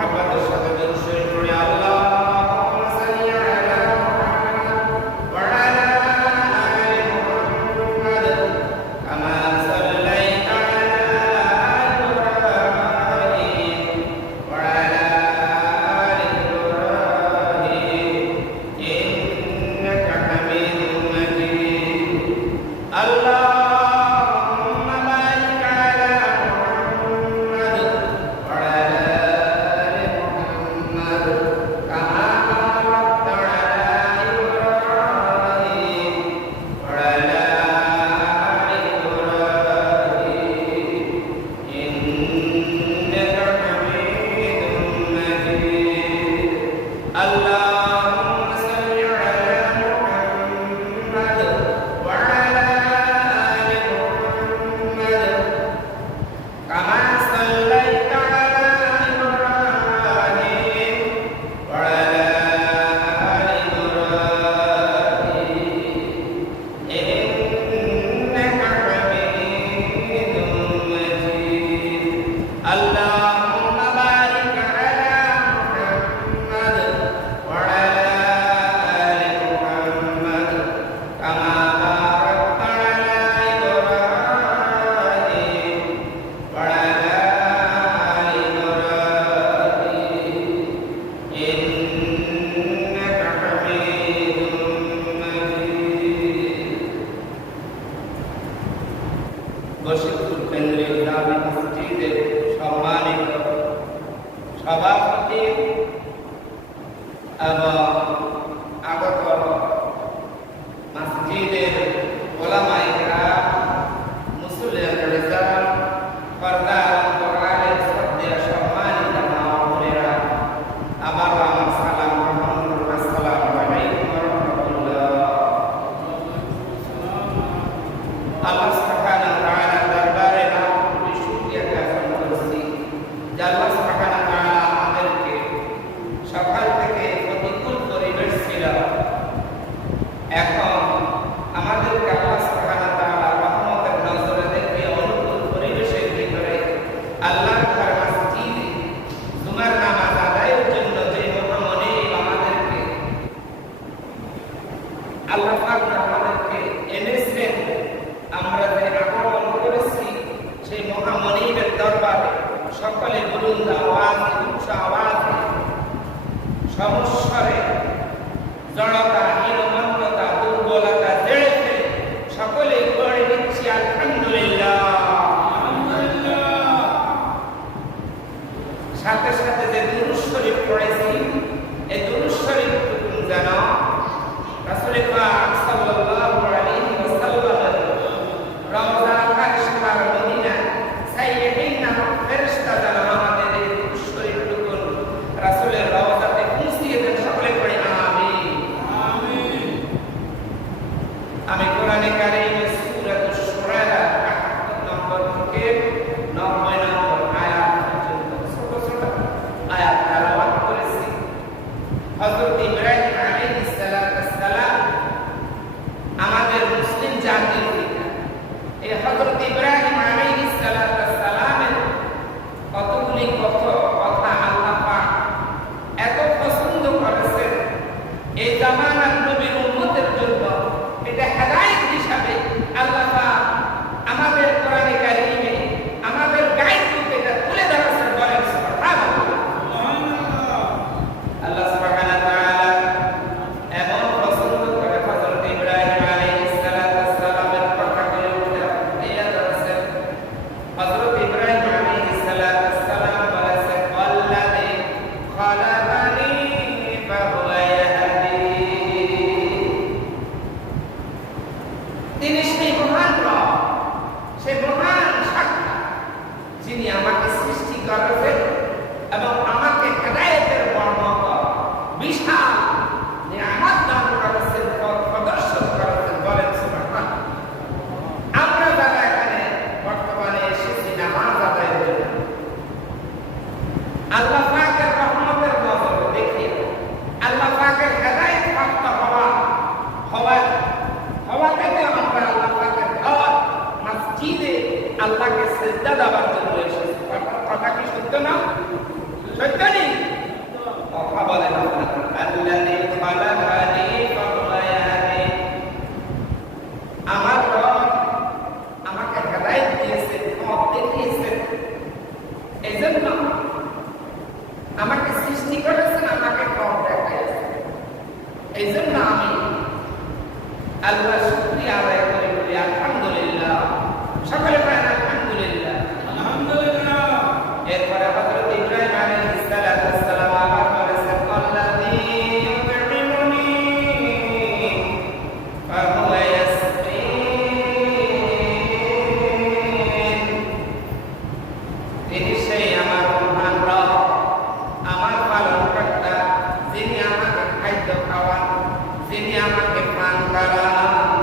محبت সভাপতি এবং আগত মসজিদের ওলামায়ে কেরাম, মুসল্লিয়ান রিজাল, পর্দা কোরআনের শ্রদ্ধেয় সম্মানিত মা ও বোনেরা, আবার আমার সালাম গ্রহণ করুন। আসসালামু আলাইকুম ওয়া রাহমাতুল্লাহ। আল্লাহ সুবহানাহু ওয়া তাআলার দরবারে লাখ কোটি শুকরিয়া জ্ঞাপন করছি যে আল্লাহ সুবহানাহু ওয়া তাআলা আমাদেরকে সকাল থেকে প্রতিকূল পরিবেশ ছিল, এখন আমাদেরকে আল্লাহ সুবহানাহু ওয়া তাআলা রহমতের নজরে দেখে অনুকূল পরিবেশের ভিতরে আল্লাহর ঘর মসজিদে জুমার নামাজ আদায়ের জন্য যে মহামনি আমাদেরকে আল্লাহ পাক আমাদেরকে এনেছেন, আমরা যে আগমন করেছি সেই মহামনির দরবারে সকলে বুলন্দ আওয়াজে, উচ্চ আওয়াজে, সমস্বরে, জড়তা, হীনমন্যতা, দুর্বলতা জেড়ে ফেলে সকলেই পড়ে দিচ্ছি আলহামদুলিল্লাহ। সাথে সাথে যে দুরূদ শরীফ পড়েছি, এই দুরূদ শরীফ যেন রাসূল পাক সাল্লাল্লাহু আলাইহি ওয়াসাল্লামের রওজা পাক মদিনা সাইয়্যিদিনা ফেরেশতা যারা আমাদের এই দুরূদ শরীফটুকু রাসূলের রওজাতে পৌঁছিয়ে দেন, সকলে পড়ে আমিন। আমিন। আমি কোরআনে কারীমের সূরাতুশ শুআরা ৭৮ নম্বর থেকে ৯০ নম্বর আয়াত পর্যন্ত ছোট ছোট আয়াত তেলাওয়াত করেছি। হযরত ইব্রাহিম আলাইহিস সালাম আমাদের মুসলিম জাতির পিতা। এই হযরত ইব্রাহিম আলাইহিস সালামের কতগুলি কথা আল্লাহ পাক এত পছন্দ করেছেন, এই জামানার নবীর উম্মতের জন্য এটা হেদায়েত হিসাবে আল্লাহ পাক আমাদের কোরআনে কারীমে আমাদের গাইড রূপে এটা তুলে ধরেছেন। বলেন সুবহানাল্লাহ। আল্লাহ সুবহানাহু ওয়া তাআলা এমন পছন্দ করে হযরত ইব্রাহিম আলাইহিস সালামের কথাগুলো তুলে ধরেছেন। হযরত ইব্রাহিম আলাইহিস সালাম বলেছেন, আল্লাযী খালাকানি ফাহুয়া ইয়াহদিন। তিনি সেই মহান রব, সেই মহান সত্তা যিনি আমাকে সৃষ্টি করেছেন এবং আমাকে হেদায়েতের বর্ণক বিশাল নিয়ামত দান করেছেন, পথ প্রদর্শন করেছেন। বলেন সুবহানাল্লাহ। আমরা যারা এখানে বর্তমানে এসেছি নামাজ আদায়ের জন্য, আল্লাহ পাকের রহমতের নজর দেখে আল্লাহ পাকের হেদায়েত প্রাপ্ত হওয়া থেকে আমরা আল্লাহ পাকের ঘর মসজিদে আল্লাহকে সিজদা দেওয়ার জন্য এসেছি। কথা কি সত্য না? সত্য নেই? কথা বলেন আল্লাযী খালাকানি ফাহুয়া ইয়াহদিন। আমার রব আমাকে হেদায়েত দিয়েছেন, পথ দেখিয়েছেন, এজন্য আমাকে সৃষ্টি করেছেন, আমাকে পথ দেখাইছেন। এজন্য আমি আল্লাহ শুকরিয়া আদায় করে বলি আলহামদুলিল্লাহ। সকলে বলেন আলহামদুলিল্লাহ। আলহামদুলিল্লাহ। এরপরে হযরত ইব্রাহিম আলাইহিস সালাম আবার বলেছেন, আল্লাযী ইউতঈমুনি ফাহুয়া ইয়াসকিন। তিনি সেই আমার মহান রব, আমার পালনকর্তা, যিনি আমাকে খাদ্য খাওয়ান, যিনি আমাকে পান করান।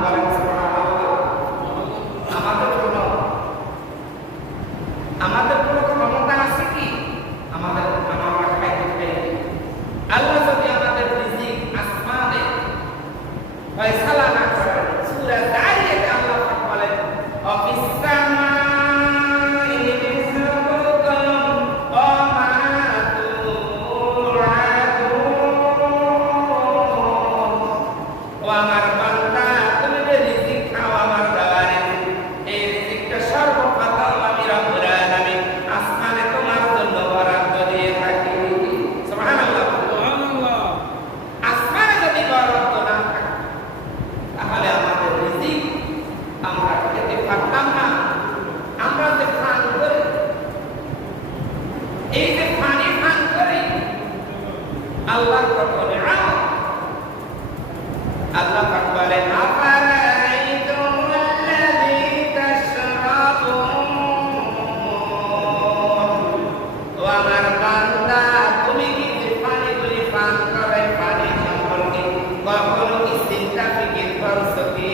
আল্লাহর কত নিয়ামত। আল্লাহ পাক বলেন আফারাআইতুমুল্লাযী তাশরাবুন, ও আমার বান্দা তুমি কি যে পানিগুলি পান করে পানি সম্পর্কে কখনো কি চিন্তা ফিকির করছো কি?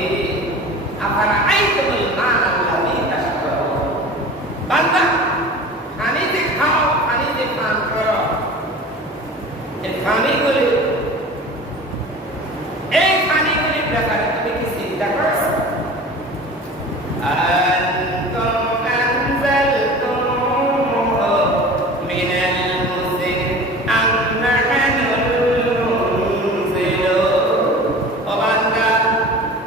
আফারাআইতুমুল মা'আল্লাযী তাশরাবুন, বান্দা পানিতে খাও, পানিতে পান করো। এই পানিগুলি ব্যাপারে তুমি কি চিন্তা করছো? আনতুম আনজালতুমুহু মিনাল মুযনি আম নাহনুল মুনজিলুন, ও বান্দা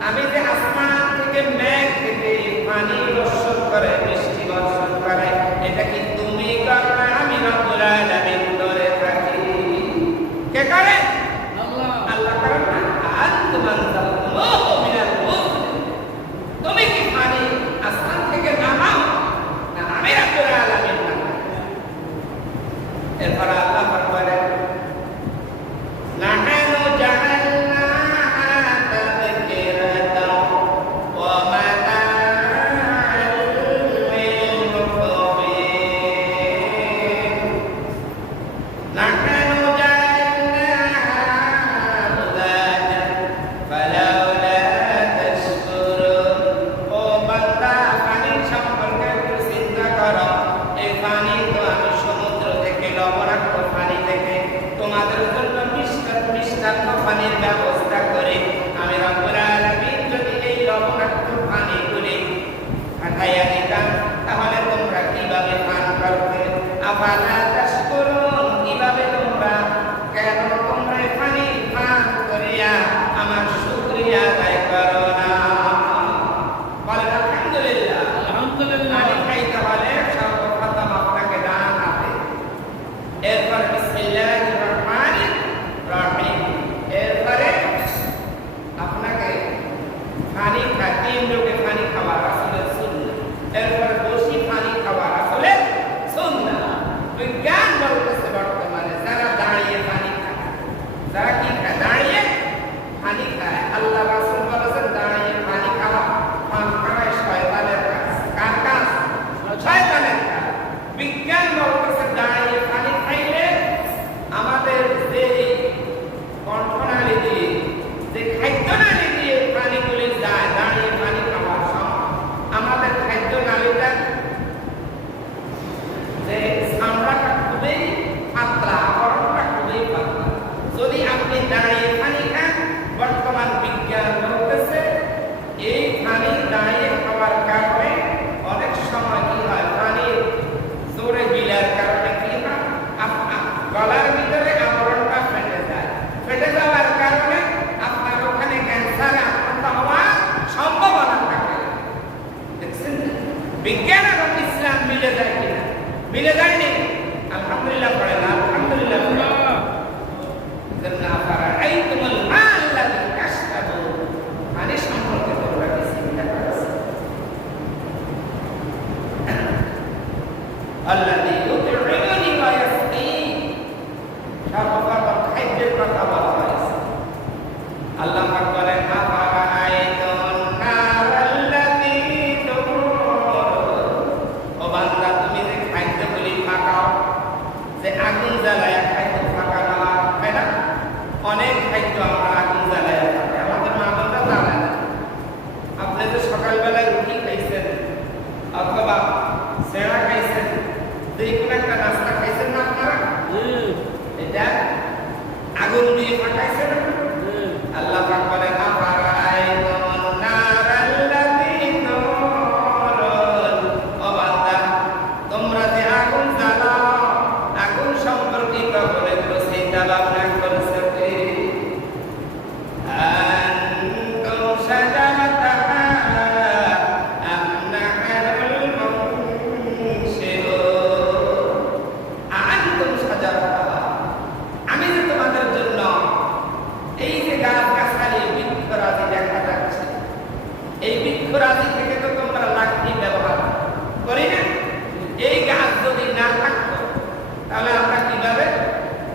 আমি যে আসমান থেকে মেঘ থেকে পানি বর্ষণ করে বৃষ্টি বর্ষণ করে এটা কি তুমি করো না আমি রব্বুল আলামিন করে থাকি? কে করে? আল্লাহ। আল্লাহ করে না? আনতুম আনজালতুমুহু মিনাল মুযনি, তুমি কি পানি আসমান থেকে নামাও না আমি রব্বুল আলামিন নামাই? এরপর আল্লাহ বলেন নাহনু জাআলনাহা তাযকিরাতাও ওয়া মাতা'আল লিল মুকওয়িন, নাহনু জাআলনাহা মুযাতান ফালাউলা তাশকুরুন, ও বান্দা পানি সম্পর্কে একটু চিন্তা করো। এই পানি তো আমি সমুদ্র থেকে লবণাক্ত পানি থেকে তোমাদের জন্য মিষ্টান্ন পানির ব্যবস্থা করে আমি রব্বুল আলামিন যদি এই লবণাক্ত পানিগুলি হাঁটাইয়া দিতাম তাহলে তোমরা কিভাবে পান করতে? আফালা তাশকুরুন, কিভাবে তোমরা, কেন তোমরা এই পানি পান করিয়া আমার শুকরিয়া আদায় করো না? বলেন আলহামদুলিল্লাহ। আলহামদুলিল্লাহ। পানি খাইতে হলে সর্বপ্রথম আপনাকে ডান হাতে, এরপর বিসমিল্লাহির রহমানির রহিম, এরপরে আপনাকে পানি তিন লোকে পানি খাওয়া রাসূলের সুন্নাহ, এরপর বসি পানি খাওয়া রাসূলের সুন্নাহ। বিজ্ঞান বলতেছে বর্তমানে যারা দাঁড়িয়ে পানি খায়, যারা কি খায়? দাঁড়িয়ে পানি খায়। আল্লাহ রাসূল বলেছেন দাঁড়িয়ে পানি খাওয়া পান করাই শয়তানের কাজ। কার কাজ? শয়তানের কাজ। বিজ্ঞান বলতেছে দাঁড়িয়ে পানি খাইলে আমাদের যে কণ্ঠনালী দিয়ে, যে খাদ্যনালী দিয়ে পানিগুলি যায়, দাঁড়িয়ে পানি খাওয়ার সময় আমাদের খাদ্যনালীটা যে চামড়াটা খুবই পাতলা, আবরণটা খুবই পাতলা। যদি আপনি দাঁড়িয়ে পানি খান, বর্তমান বিজ্ঞান বলতেছে এই পানি দাঁড়িয়ে খাওয়ার কারণে অনেক সময় কি হয়, পানির জোরে গিলার কারণে কি হয়, গলার ভিতরে আবরণটা ফেটে যায়। ফেটে যাওয়ার কারণে আপনার ওখানে ক্যান্সারে আক্রান্ত হওয়ার সম্ভাবনা থাকে। দেখছেন বিজ্ঞান এবং ইসলাম মিলে যায় কিনা? মিলে যায়নি। আলহামদুলিল্লাহ পড়েন, আলহামদুলিল্লাহ পড়েন। আফারাআইতুমুল মা'আল্লাযী তাশরাবুন, পানি সম্পর্কে তোমরা কি চিন্তা করেছো? আল্লাযী ইউত'ইমুনি ওয়া ইয়াসকিন, সর্বপ্রথম খাদ্যের কথা বলা হয়েছে। আল্লাহ পাক বলেন আফারাআইতুমুন নারাল্লাযী তুরুন, ও বান্দা তুমি যে খাদ্যগুলি পাকাও, যে আগুন জ্বালায় খাদ্য পাকানো হয় না? অনেক খাদ্য আমরা আগুন জ্বালায় পাকাই, আমাদের মা বোনরা জ্বালায় না। আপনি যে সকালবেলায় রুটি খাইছেন অথবা সেরা খাইছেন, যে কোনো একটা নাস্তা খাইছেন না আপনারা, এটা আগুন দিয়ে পাকাইছেন। আল্লাহ পাক বলেন আফারাআইতুমুন নারাল্লাযী তুরুন, ও বান্দা তোমরা যে আগুন জ্বালাও, আগুন সম্পর্কিত বলে তো চিন্তা ভাবনা করেছো কি? আনতুম শাজারাতাহা আম নাহনুল মুনশিরুন, আনতুম শাজারাতাহা, আমি যে তোমাদের জন্য এই যে গাছ-গাছালি বৃক্ষরাজি দেখা যাচ্ছে, এই বৃক্ষরাজি থেকে তো তোমরা লাকড়ি ব্যবহার করি না। এই গাছ যদি না থাকতো তাহলে আমরা কিভাবে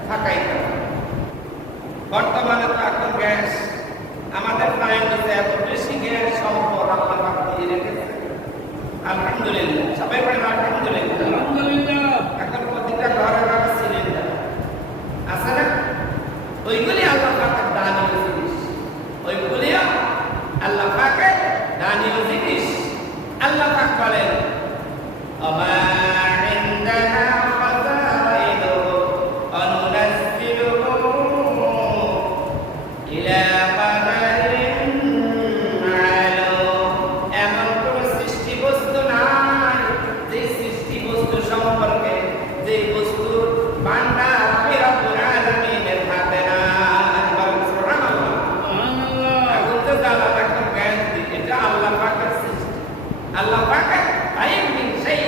থাকাইতাম? বর্তমানে তো এখন গ্যাস আমাদের পায়ের নিচে এত বেশি গ্যাস সম্পদ আল্লাহ পাক দিয়ে রেখেছে আলহামদুলিল্লাহ সবাই বলেন আলহামদুলিল্লাহ আলহামদুলিল্লাহ এখন প্রতিটা ঘরে ঘরে সিলিন্ডার আছে না ওইগুলি আল্লাহ পাকের দানীয় জিনিস ওইগুলিও আল্লাহ পাকের দানীয় জিনিস আল্লাহ পাক বলেন আমা ইনদানা খাযাইনু আনুনাজ্জিলুহু ইলা কাদারিন মা'লুম এমন কোন সৃষ্টি বস্তু নাই যে সৃষ্টি বস্তু সম্পর্কে যে বস্তুর ভান্ডার আমি রব্বুল আলামিনের হাতে নাই বলেন সুবহানাল্লাহ সুবহানাল্লাহ এখন তো আল্লাহ পাকের জ্ঞান দিয়ে এটা আল্লাহ পাকের সৃষ্টি আল্লাহ পাকের আইন মিন শাই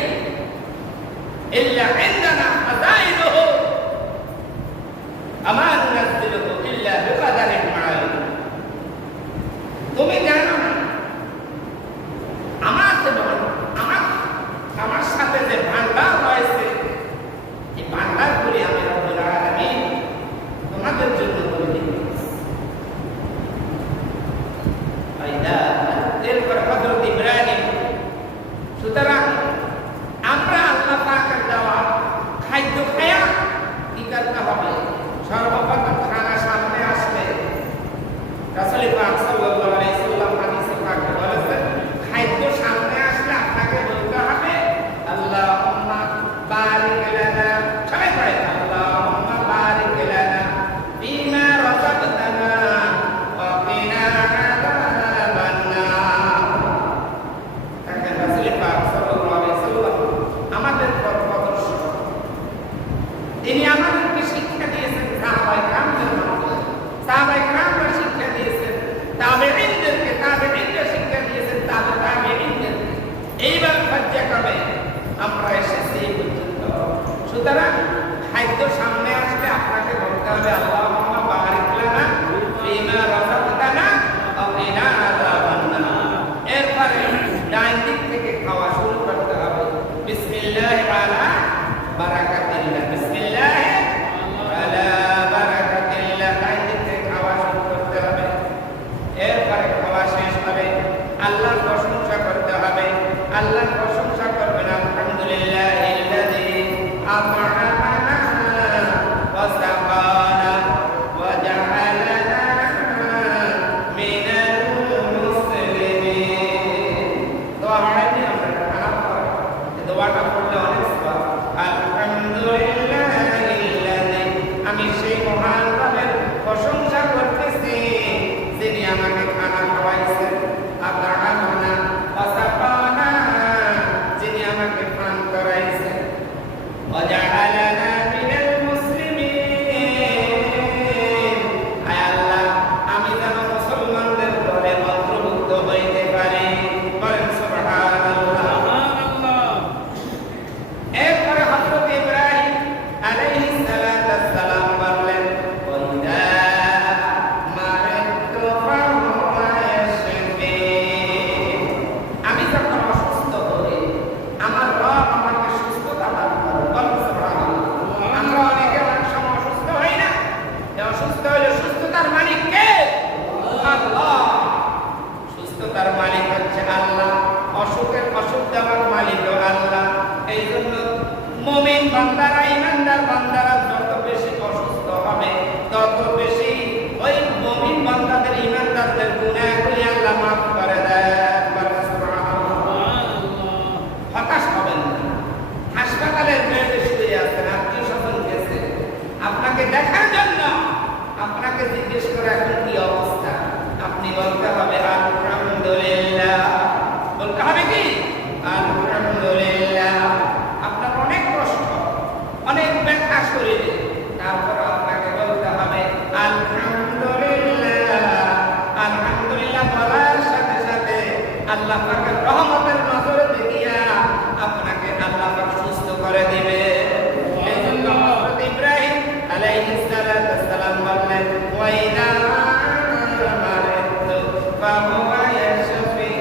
ইল্লা ইনদানা খাযাইনুহু আমা নুনাজ্জিলুহু ইল্লা বিকাদারিন মা'লুম তুমি জানো না আমার সাথে যে ভান্ডার রয়েছে এই ভান্ডারগুলি আমি রব্বুল আলামিন তোমাদের জন্য করে দিয়েছি এরপর হযরত ইব্রাহিম সুতরাং আমরা আল্লাহ পাকের দেওয়া খাদ্য খায়া কি করতে হবে সর্বপ্রথম খানা সামনে আসলে রাসূল পাক সাল্লাল্লাহু আলাইহি সাল্লাম হাদিসে পাকে বলেছেন খাদ্য সামনে আসলে আপনাকে বলতে হবে আল্লাহুম্মা বারিক লানা সবাই পড়ে আল্লাহুম্মা বারিক লানা ফীমা রাযাকতানা ওয়া কিনা আযাবান নার তাকে রাসূল পাক সাল্লাল্লাহু আলাইহি সাল্লাম আমাদের পথ প্রদর্শক তিনি আমাদেরকে শিক্ষা দিয়েছেন সাহাবায়ে কেরামদের মাধ্যমে সাহাবায়ে কেরামরা শিক্ষা দিয়েছেন তাবেঈনদেরকে তাবেঈনরা শিক্ষা দিয়েছেন তাবেঈনদের এইভাবে পর্যায়ক্রমে আমরা এসেছি এই পর্যন্ত সুতরাং খাদ্য সামনে আসলে আপনাকে বলতে হবে আল্লাহুম্মা বারিক লানা ফীমা রাযাকতানা ওয়া কিনা আযাবান নার এরপরে ডান দিক থেকে খাওয়া শুরু করতে হবে বিসমিল্লাহি আলা বারাকাতিল্লাহ বিসমিল্লাহি আলা বারাকাতিল্লাহ ডান দিক থেকে খাওয়া শুরু করতে হবে এরপরে খাওয়া শেষ হবে আল্লাহর প্রশংসা করতে হবে আল্লাহর প্রশংসা করবেন আলহামদুলিল্লাহিল্লাযী আত'আমানা ওয়া সাকানা ওয়া জা'আলানা মিনাল মুসলিমিন দোয়া পড়াইনি আমরা খারাপ করে দোয়াটা পড়লে অনেক সওয়াব আলহামদুলিল্লাহিল্লাযী আমি সেই মহান রবের প্রশংসা করতেছি যিনি আমাকে খানা খাওয়াইছেন আত'আমানা ওয়া সাকানা যিনি আমাকে পান করাইছেন ওয়া জা'আলানা মিনাল মুসলিমিন আয় আল্লাহ আমি যেন মুসলমানদের দলে অন্তর্ভুক্ত হইতে পারি বলেন সুবহানাল্লাহ সুবহানাল্লাহ এরপরে হযরত ইব্রাহিম আলাইহিস সালাম বললেন ওয়াইদা মারিতু ফাহুয়া ইয়াশফিন আমি যখন অসুস্থ হই আমার রব আমাকে সুস্থতা দান করেন বলেন সুবহানাল্লাহ আমরা অনেকে অনেক সময় অসুস্থ হই না এই অসুস্থ হলে সুস্থতার মালিক কে আল্লাহ সুস্থতার মালিক হচ্ছে আল্লাহ অসুখ দেওয়ার মালিক আল্লাহ এই জন্য মুমিন বান্দারা ঈমানদার বান্দারা যত বেশি অসুস্থ হবে তত বেশি ওই মুমিন বান্দাদের ঈমানদারদের গুনাহগুলি আল্লাহ মাফ করে দেন বলেন সুবহানাল্লাহ হতাশ হবেন না হাসপাতালের বেডে শুয়ে আছেন আত্মীয় স্বজন গেছে আপনাকে দেখার জন্য আপনাকে জিজ্ঞেস করে এখন কি অবস্থা আপনি বলতে হবে আলহামদুলিল্লাহ বলতে হবে কি আলহামদুলিল্লাহ আপনার অনেক কষ্ট অনেক ব্যথা শরীরে তারপর আপনাকে বলতে হবে আলহামদুলিল্লাহ আলহামদুলিল্লাহ বলার সাথে সাথে আল্লাহ পাকের রহমতের নজরে দেখিয়া আপনাকে আল্লাহ পাক সুস্থ করে দিবে এই জন্য হযরত ইব্রাহিম আলাইহিস সালাম বললেন ওয়াইদা মারিতু ফাহুয়া ইয়াশফিন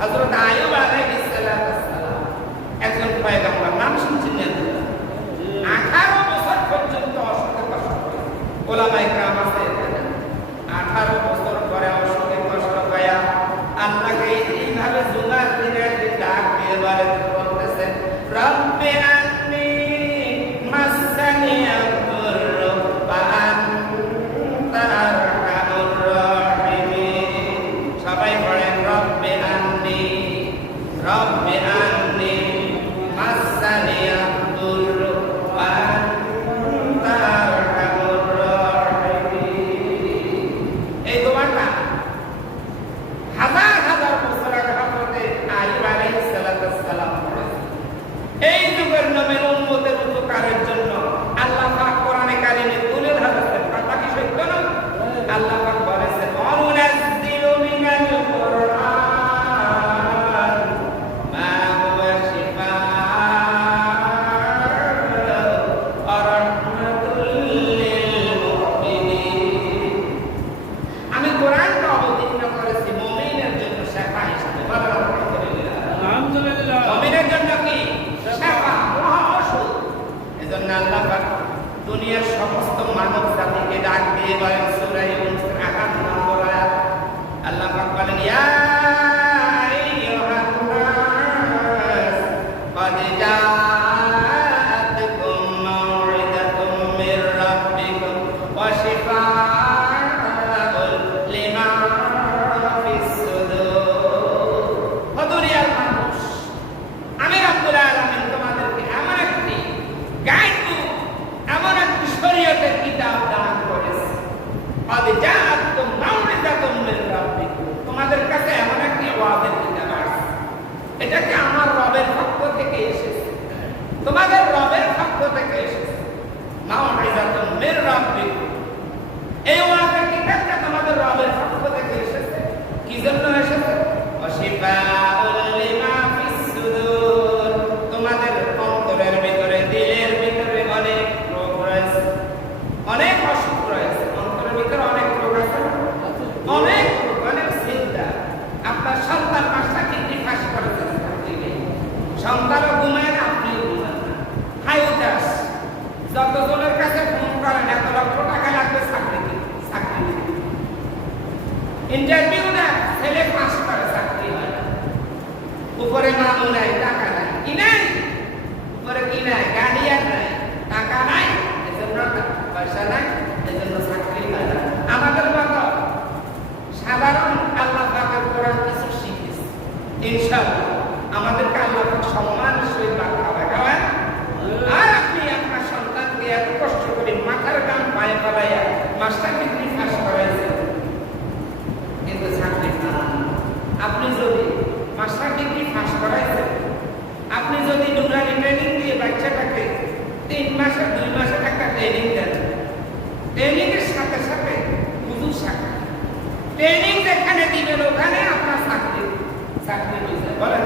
হযরত আইয়ুব আলাইহিস সালাম একজন পয়গম্বর নাম শুনছেন এজন্য আল্লাহ পাক দুনিয়ার সমস্ত মানব জাতিকে ডাক দিয়ে বলেন সূরা ইউনূসের 58 নম্বর আয়াত আল্লাহ পাক বলেন ইয়া আইয়ুহান নাস ক্বাদ জাআতকুম মাউইযাতুম মির রাব্বিকুম ওয়া শিফাউল লিমা ফিস সুদূর। ও দুনিয়ার মানুষ, আমি রব্বুল আলামিন তোমাদেরকে এমন একটি গাইড বুক, এমন একটি শরীয়তের কিতাব দান করেছি। ক্বাদ জাআতকুম মাউইযাতুম মির রাব্বিকুম, তোমাদের কাছে এমন একটি ওয়াজের কিতাব আছে, এটা কি আমার রবের পক্ষ থেকে এসেছে, তোমাদের রবের পক্ষ থেকে এসেছে। মাউইযাতুম মির রাব্বিকুম, এই ওয়াজের কিতাবটা তোমাদের রবের পক্ষ থেকে এসেছে। কি জন্য এসেছে? ওয়া শিফাউল লিমা ফিস সুদূর, তোমাদের অন্তরের ভিতরে, দিলের ভিতরে অনেক রোগ রয়েছে, অনেক অসুখ রয়েছে, অন্তরের ভিতরে অনেক রোগ আছে, অনেক রোগ, অনেক চিন্তা। আপনার সন্তান 5টা ডিগ্রি পাস করেছে, সন্তানও ঘুমায় না, আপনিও ঘুমান না, হাইউটাস। যতজনের কাছে ফোন করেন 1 লক্ষ টাকা লাগবে চাকরি দিতে, ইন্টারভিউ না, ছেলে পাস করে চাকরি হয় না, উপরে মামু নাই, টাকা নাই, কি নাই, উপরে কি নাই, গার্ডিয়ান নাই, টাকা নাই, এজন্য পয়সা নাই, এজন্য চাকরি হয় না। আমাদের মতো সাধারণ আল্লাহ পাকের কোরআন কিছু শিখেছি, ইনশাআল্লাহ আমাদেরকে আল্লাহ পাক সম্মানের সহিত খাওয়ায়। আর আপনি আপনার সন্তানকে এত কষ্ট করে মাথার গাম পায়ে ফেলাইয়া মাস্টার ডিগ্রি পাস করাইছেন, কিন্তু চাকরি না। আপনি যদি মাস্টার ডিগ্রি পাস করাইছেন, আপনি যদি নুরানি ট্রেনিং দিয়ে বাচ্চাটাকে 3 মাসে 2 মাসে একটা ট্রেনিং দেন, ট্রেনিংয়ের সাথে সাথে হুজুর চাকরি, ট্রেনিং যেখানে দিবেন ওখানে আপনার চাকরি হয়ে যায়। বলেন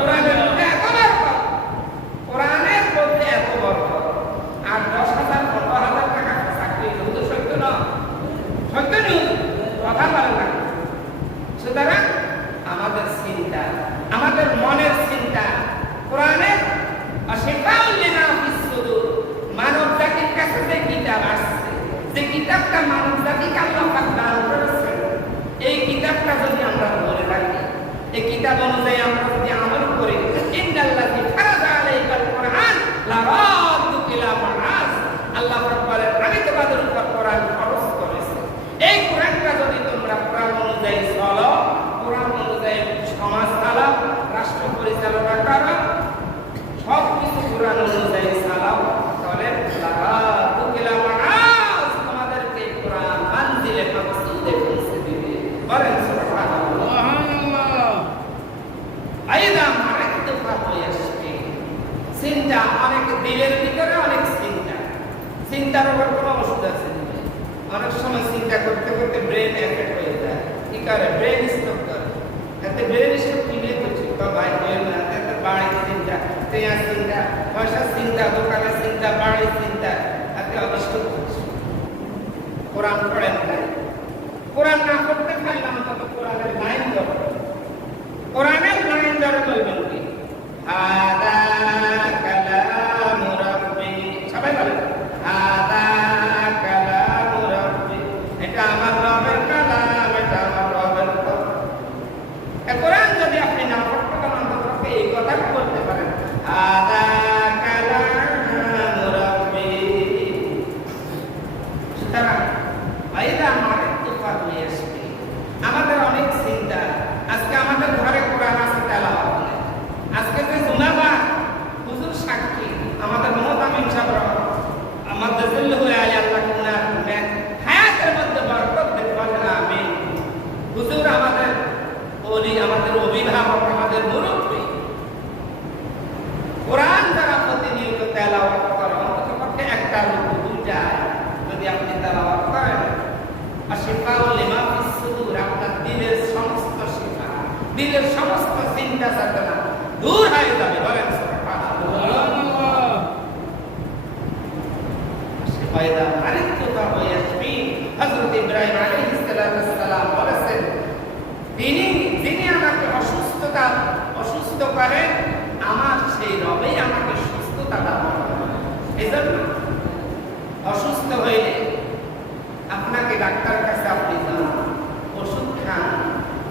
কোরআনের মধ্যে এত বরকত, কোরআনের মধ্যে এত বরকত, আর 10,000 15,000 টাকা চাকরি হুজুর সত্য না, সত্য নেই, কথা বলেন না। সুতরাং আমাদের চিন্তা, আমাদের মনের চিন্তা কোরআনের শিফাউল লিমা ফিস সুদূর, মানব জাতির কাছে যে কিতাব আসছে, যে কিতাবটা মানব জাতিকে আল্লাহ পাক দান করেছেন, এই কিতাবটা যদি আমরা ধরে রাখি, এই কিতাব অনুযায়ী আমরা যদি আমল করি, ইন্নাল্লাযী ফারাযা আলাইকাল কুরআন লা রাদ্দুকা ইলা মাআস, আল্লাহ পাক বলেন আমি তোমাদের উপর কোরআন ফরজ করেছি। এই কোরআনটা যদি তোমরা কোরআন অনুযায়ী চলো, কোরআন অনুযায়ী সমাজ চালাও, রাষ্ট্র পরিচালনা করো, সব কিছু কোরআন অনুযায়ী চালাও, তাহলে লা রাদ্দুকা ইলা মাআস, তোমাদেরকে কোরআন মানজিলে মাকসুদে পৌঁছে দিবে। বলেন সুবহানাল্লাহ। আইদা মারাত্তু ফায়াসফি, চিন্তা, অনেক দিলের ভিতরে অনেক চিন্তা, চিন্তার উপর কোনো ওষুধ আছে না। অনেক সময় চিন্তা করতে করতে ব্রেন এফেক্ট হয়ে যায়, কি করে ব্রেন স্ট্রোক করে, এতে ব্রেন স্ট্রোক কিনে করছি বা ভাই হয়ে না, এতে বাড়ির চিন্তা, তেয়ার চিন্তা, পয়সার চিন্তা, দোকানের চিন্তা, বাড়ির চিন্তা, এতে অনিষ্ট করছে। কোরআন পড়েন না, কোরআন না পড়তে পারলাম তত কোরআনের লাইন ধরো, কোরআনের লাইন ধরে বলবেন কি হাদা কালামু রাব্বি, সবাই বলেন হাদা কালামু রাব্বি, এটা আমার রবের কালাম, এটা আমার রবের কথা। কোরআন যদি আপনি না পড়তে পারেন অন্তত এই কথাটা বলতে পারেন হাদা কালামু রাব্বি। সুতরাং আইদা মারাত্তু ফায়াসফি, আমাদের অনেক চিন্তা। আজকে আমাদের ঘরে কোরআন আছে, তেলাওয়াত হয়। আজকে যে জুনাবার হুজুর সাক্ষী, আমাদের মুহতামিম সাহেব, আমাদের জিল্লুহু আলী আল্লাহ কুনার হায়াতের মধ্যে বরকত দেন, বলেন আমিন। হুজুর আমাদের ওলি, আমাদের অভিভাবক, আমাদের মুরব্বী। কোরআন যারা প্রতিনিয়ত তেলাওয়াত করে, অন্ততপক্ষে একটা রুকু, 2টা যদি আপনি তেলাওয়াত করেন, শিফাউল লিমা ফিস সুদূর, আপনার দিলের সমস্ত শিফা, দিলের সমস্ত চিন্তা চেতনা দূর হয়ে যাবে। বলেন সুবহানাল্লাহ। শিফায়দা মারাত্তু ফায়াসফি, হযরত ইব্রাহিম আলাইহিস সালাম বলেছেন, যিনি আমাকে অসুস্থ করেন, আমার সেই রবেই আমাকে সুস্থতা দান করেন। এজন্য অসুস্থ হইলে আপনাকে ডাক্তার কাছে আপনি যান, ওষুধ খান।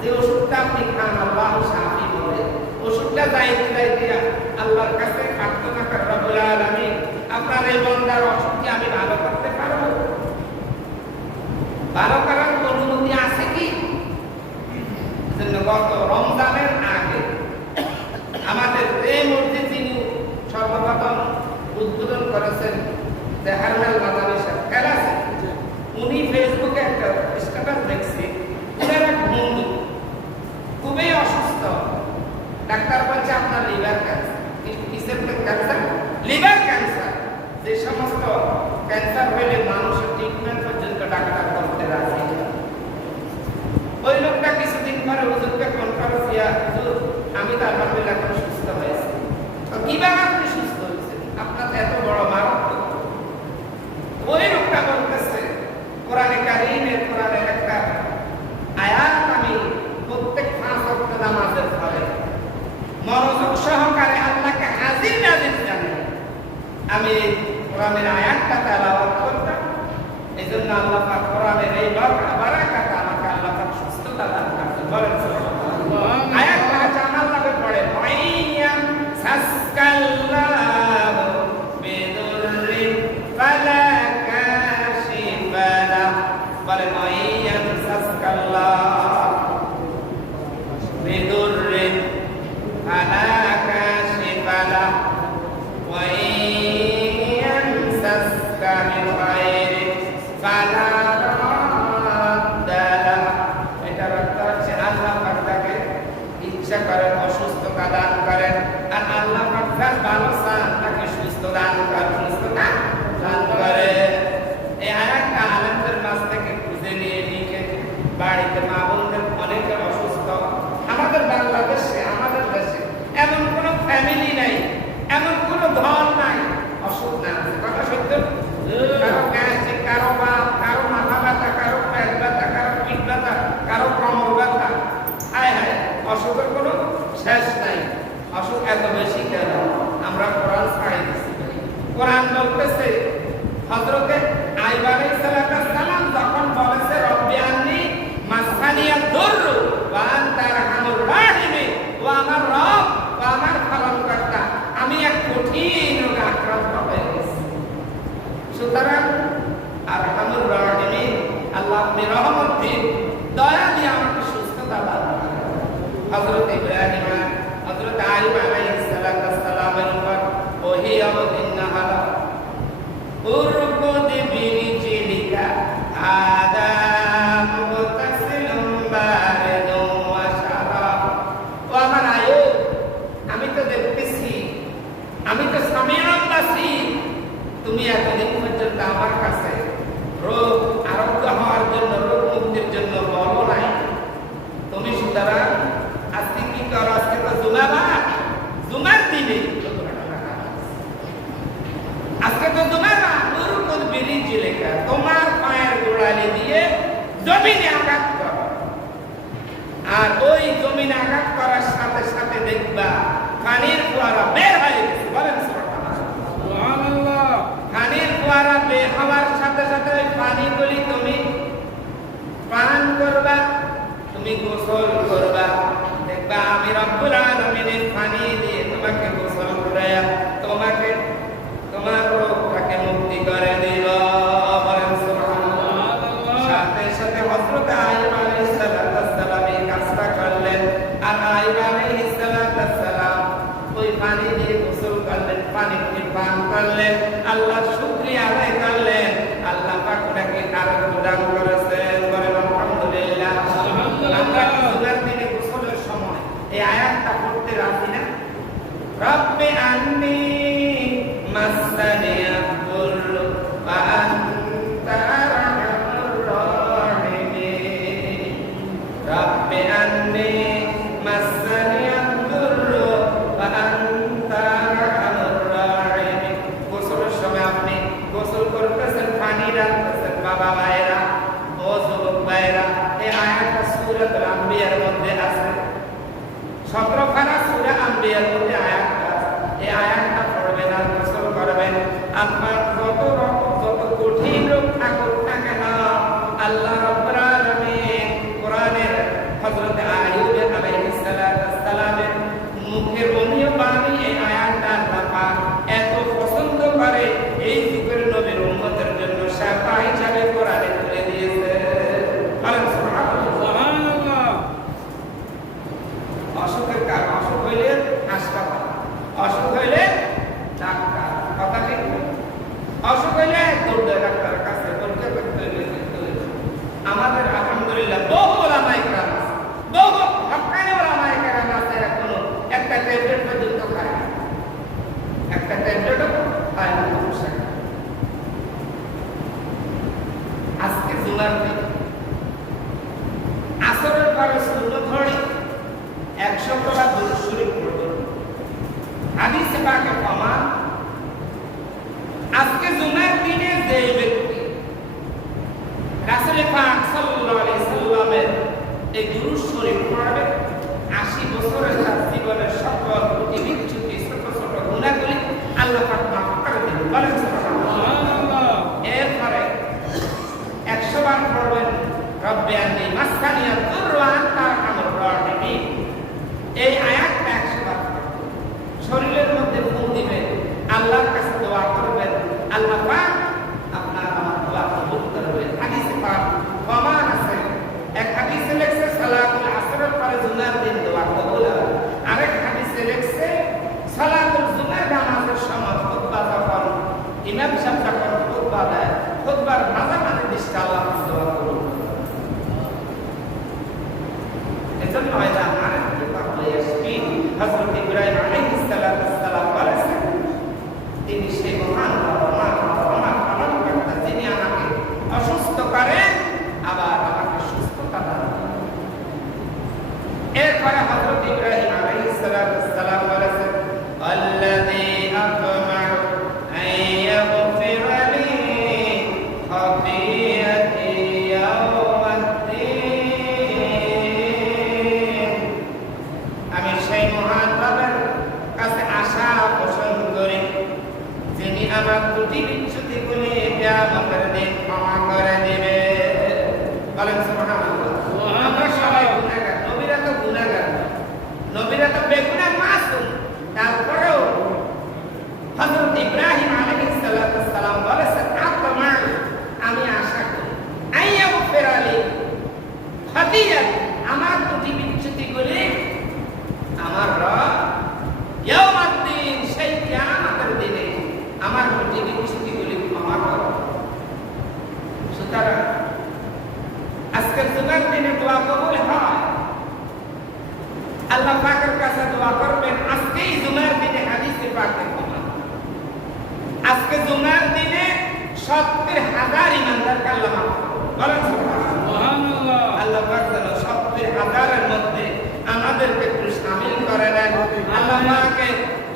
যে ওষুধটা আপনি খান আল্লাহ শাফি বলে, ওষুধটা যাইতে যাইতে আল্লাহর কাছে প্রার্থনা করেন, রব্বুল আলামিন আপনার এই বান্দার অসুখকে আমি ভালো করতে পারবো? ভালো করার অনুমতি আছে কি? জন্য গত রমজানের আগে আমাদের এই মূর্তি যিনি সর্বপ্রথম উদ্বোধন করেছেন দেহারলাল মাদানী সাহেব খেলাছে, উনি ফেসবুকে একটা স্ট্যাটাস দেখছি, উনার এক বন্ধু খুবই অসুস্থ, ডাক্তার বলছে আপনার লিভার ক্যান্সার। কিসের ক্যান্সার? Liver cancer. যে সমস্ত ক্যান্সার হইলে মানুষের ট্রিটমেন্ট পর্যন্ত ডাক্তার করতে রাজি। ওই লোকটা কিছুদিন পরে হুজুরকে কনফারেন্স দিয়া, হুজুর আমি তো আলহামদুলিল্লাহ এখন সুস্থ হয়েছি। তো কিভাবে আপনি সুস্থ হয়েছেন? আপনার এত বড় মারাত্মক। ওই লোকটা বলতেছে কোরআনে কারীমের কোরআনের একটা আয়াত আমি প্রত্যেক 5 ওয়াক্ত নামাজের পরে মনোযোগ সহকারে আল্লাহকে হাজির নাজির জানি আমি কোরআনের আয়াতটা তেলাওয়াত করতাম। এই জন্য আল্লাহ পাক কোরআনের এই বারাকাত আমাকে আল্লাহ পাক সুস্থতা দান করেন। বলেন সুবহানাল্লাহ। আয়াতটা জানার লাগে পড়ে মাইয়াম সাসকাল্লাহু বিদুররি ফালা কাশিফা লা। বলে মাইয়াম সাসকাল্লাহু বিদুররি ফালা কাশিফা লা ওয়া ইয়ামসাসকা বিল খায়রি ফালা রাদ্দা লা। এটার অর্থ হচ্ছে আল্লাহ পাক তাকে ইচ্ছা করেন অসুস্থতা দান করেন, আর আল্লাহ পাক যার ভালো চান তাকে সুস্থ দান করেন, সুস্থতা দান করেন। এই আয়াতটা আলেমদের মাঝ থেকে খুঁজে নিয়ে লিখে বাড়িতে মা বোনদের অনেকে অসুস্থ। আমাদের বাংলাদেশে, আমাদের দেশে এমন কোনো ফ্যামিলি নাই, এমন কোনো ধন নাই অসুখ না আছে। কথা সত্য? কারো গ্যাস, কারো বাত, কারো মাথা ব্যথা, কারো পেট ব্যথা, কারো পিঠ ব্যথা, কারো কোমর ব্যথা। হায় হায়, অসুখের কোনো শেষ নাই। অসুখ এত বেশি কেন? আমরা কোরআন ছাড়াই দিচ্ছি। কোরআন বলতেছে হযরতে আইয়ুব আলাইহিস সালাম যখন বলেছে রব্বি আন্নী মাসসানিয়াদ দুররু ওয়া আনতা আরহামুর রাহিমিন, ও আমার রব, ও আমার পালনকর্তা, আমি এক কঠিন রোগে আক্রান্ত হয়ে গেছি। সুতরাং আরহামুর রাহিমিন আল্লাহ আপনি রহমত দিন, দয়া দিয়ে আমাকে সুস্থতা দান করুন। হযরত ইব্রাহিম, হযরত আইয়ুব আলাইহিস সালামের উপর ওহী অবতীর্ণ হলো, উরকুদ বিরিজিলিকা আদাম মুতাসিলুম বারিদুম ওয়া শারাব। ও আমার আইয়ুব, আমি তো দেখতেছি, আমি তো সামিউল বাসীর, তুমি এতদিন পর্যন্ত আমার কাছে রোগ আরোগ্য হওয়ার জন্য, রোগ মুক্তির জন্য বলো নাই। তুমি সুতরাং আজকে কি করো? আজকে তো জুমার দিনে, আজকে তো উরকুদ বিরিজিলিকা, তোমার পায়ের গোড়ালি দিয়ে জমিনে আঘাত করো, আর ওই জমিনে আঘাত করার সাথে সাথে দেখবা পানির ফোয়ারা বের হয়ে গেছে। বলেন সুবহানাল্লাহ। পানির ফোয়ারা বের হওয়ার সাথে সাথে ওই পানিগুলি তুমি পান করবা, তুমি গোসল করবা, দেখবা আমি রব্বুল আলামিনের পানি দিয়ে তোমাকে গোসল করে তোমাকে তোমার রোগটাকে মুক্তি করে দিল। বলেন সুবহানাল্লাহ। সাথে সাথে হযরত আইয়ুব আলাইহিস সালাম এই কাজটা করলেন, আর আইয়ুব আলাইহিস সালাম ওই পানি দিয়ে গোসল করলেন, পানিকে পান করলেন, আল্লাহর শুকরিয়া আদায় করলেন। আল্লাহ পাক তাকে আরোগ্য দান করেছেন। বলেন আলহামদুলিল্লাহ। আমরা জুমার দিনে গোসলের সময় এই আয়াতটা পড়তে রাজি না? রব্বি আন্নী মাসসানিয়াদ দুররু ওয়া আনতা আরহামুর রাহিমিন। রব্বি আন্নী মাসসানিয়াদ দুররু ওয়া আনতা আরহামুর রাহিমিন। গোসলের সময় আপনি গোসল করতেছেন, পানি রাখতেছেন, বাবা ভাইরা, ও যুবক ভাইরা, এই আয়াতটা সূরাতুল আম্বিয়ার মধ্যে আছে। 17 পারা সূরা আম্বিয়ার মধ্যে আয়াতটা, এই আয়াতটা পড়বেন আর গোসল করবেন। আপনার যত কঠিন রোগ থাকুক না কেন, আল্লাহ রাব্বুল আলামিন কোরআনের হযরত আইয়ুব আলাইহিস সালামের মুখের অনিয় বাণী এই আয়াতটা আল্লাহ পাক এত পছন্দ করে, এই যুগের নবীর উম্মতের জন্য শাফা হিসাবে কোরআনে তুলে দিয়েছে। সুবহানাল্লাহ। অসুখের কারণ, অসুখ হইলে হাসপাতাল, অসুখ হইলে ডাক্তার, কথা ঠিক। অসুখ হইলে দৌড় ডাক্তারের কাছে পরীক্ষা করতে হইলে। আমাদের আলহামদুলিল্লাহ বহু ওলামায়ে কেরাম আছে, বহু হক্কানি ওলামায়ে কেরাম আছে, এখনো একটা ট্যাবলেট পর্যন্ত খায় না, একটা ট্যাবলেটও খায় না। আজকে জুমার দিন আসরের পরে সুন্নত ধরে 100 বার দুরূদ শরীফ পড়বেন। হাদিসে পাকে প্রমাণ, আজকে জুমার দিনে যে ব্যক্তি রাসূল পাক সাল্লাল্লাহু আলাইহি সাল্লামের এই দুরূদ শরীফ পড়বে, 80 বছরের তার জীবনের সকল ত্রুটি বিচ্যুতি ছোট ছোট গুনাহগুলি আল্লাহ পাক মাফ করে দেবেন। বলেন সুবহানাল্লাহ। এরপরে 100 বার পড়বেন রব্বি আন্নী মাসসানিয়াদ দুররু ওয়া আনতা আরহামুর রাহিমিন। এই আয়াতটা 100 বার শরীরের মধ্যে ফুঁক দিবেন, আল্লাহর কাছে দোয়া করবেন, আল্লাহ পাক আপনার আমার দোয়া কবুল করবেন। হাদিসে পাক প্রমাণ আছে, এক হাদিসে লেখছে সালাতুল আসরের পরে জুমার দিন দোয়া কবুল হয়, আরেক হাদিসে লেখছে সালাতুল জুমার নামাজের সময় খুতবা যখন ইমাম সাহেব যখন খুতবা দেয়, খুতবার মাঝামাঝি দৃষ্টি আল্লাহ দোয়া কবুল করে। এজন্য হয় আরেক কিতাব লইয়া আসবি, হযরত ইব্রাহিম আলাইহিস সালাম বলেছেন, তিনি সেই মহান যিনি আমাকে অসুস্থ করেন আবার আমাকে সুস্থতা দান করেন। এরপরে হযরত ইব্রাহিম আলাইহিস সালাম বলেছেন, আল্লাযী আতমাউ আন ইয়াগফিরা লি খাতিয়াতি ইয়াউমাদ্দিন। আমি সেই মহান রবের কাছে আশা পোষণ করি, যিনি আমার ত্রুটি বিচ্যুতিগুলি কিয়ামতের দিন ক্ষমা করে দিবে। বলেন সুবহানাল্লাহ। আমরা সবাই গুনাহগার, নবীরা তো গুনাহগার, নবীরা তো বেগুনাহ মাসুম। তারপরেও হযরত ইব্রাহিম আলাইহিস সালাম বলেছেন, আতমাউ, আমি আশা করি, আইয়াগফিরা লি খাতিয়াত, আমার ত্রুটি বিচ্যুতিগুলি আমার রব ইয়াউমাদ্দিন, সেই কিয়ামতের দিনে আমার ত্রুটি বিচ্যুতিগুলি ক্ষমা করো। সুতরাং আজকের জুমার দিনে দোয়া কবুল হয়, আল্লাহ পাকের কাছে দোয়া করবেন। আজকেই জুমার দিনে হাদিসে পাকে প্রমাণ, আজকে জুমার দিনে 70,000 ইমানদার আল্লাহ মাফ করবেন। বলেন সুবহানাল্লাহ। আল্লাহ পাক যেন 70,000-এর মধ্যে আমাদেরকে একটু শামিল করে নেন। আল্লাহ পাকে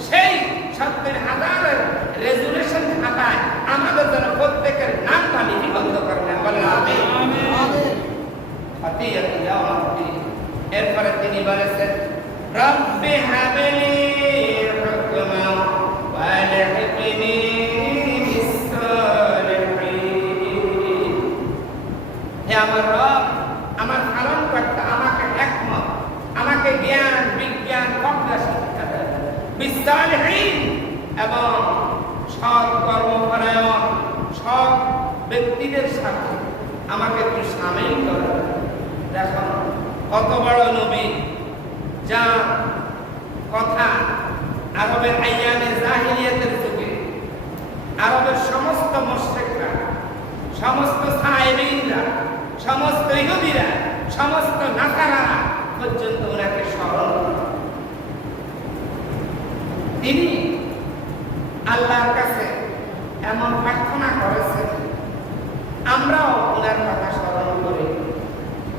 সেই 70,000-এর রেজুলেশন খাতায় আমাদের যেন প্রত্যেকের নামটা লিপিবদ্ধ করে নেন। বলেন আমিন। খাতিয়াতি ইয়াউমাদ্দিন। এরপরে তিনি বলেছেন, রব্বি হাবলি হুকমান ওয়ালহিকনি বিস-সালিহিন। হে আমার রব, আমার পালনকর্তা, আমাকে হিকমত, আমাকে জ্ঞান বিজ্ঞান প্রজ্ঞা শিক্ষা দেন, বিস-সালিহিন, এবং সৎ কর্মপরায়ণ সৎ ব্যক্তিদের সাথে আমাকে একটু শামিল করে। দেখো কত বড় নবী, যা কথা আরবের আইয়ামে জাহিলিয়াতের যুগে আরবের সমস্ত মুশরিকরা, সমস্ত সাইবিনরা, সমস্ত ইহুদিরা, সমস্ত নাসারারা পর্যন্ত ওনাকে স্মরণ করে। তিনি আল্লাহর কাছে এমন প্রার্থনা করেছেন, আমরাও ওনার কথা স্মরণ করি,